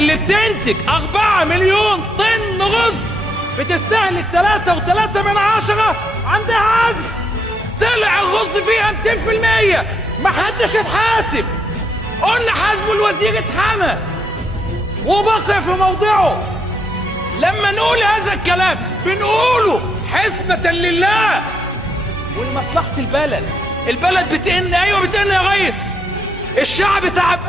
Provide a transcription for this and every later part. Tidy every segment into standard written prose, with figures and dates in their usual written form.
اللي بتنتج 4 مليون طن رز بتستهلك 3.3 عندها عجز. طلع الرز فيها 200%، محدش اتحاسب. قلنا حاسبوا الوزير اتحمى وبقي في موضعه. لما نقول هذا الكلام بنقوله حسبة لله ولمصلحة البلد. البلد بتئن، ايوه بتئن يا ريس. الشعب تعب.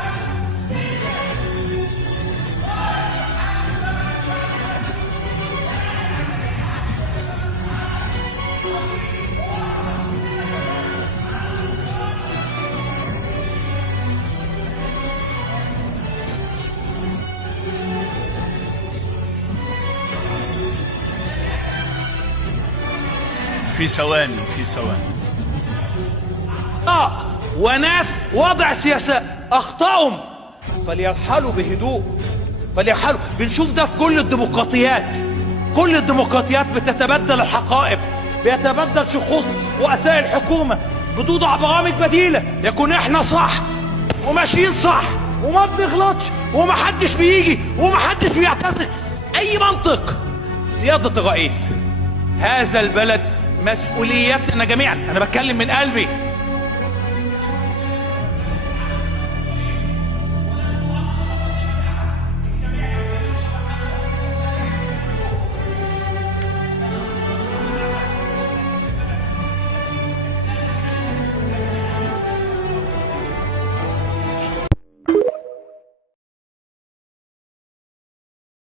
في ثواني وناس وضع سياسة اخطأهم فليرحلوا بهدوء، فليرحلوا. بنشوف ده في كل الديمقراطيات. كل الديمقراطيات بتتبدل الحقائب، بيتبدل شخوص رؤساء الحكومة، بتوضع برامج بديلة يكون احنا صح وماشيين صح وما بنغلطش ومحدش بيجي ومحدش بيعتذر. اي منطق. سيادة الرئيس، هذا البلد مسؤوليتنا جميعا. انا بتكلم من قلبي.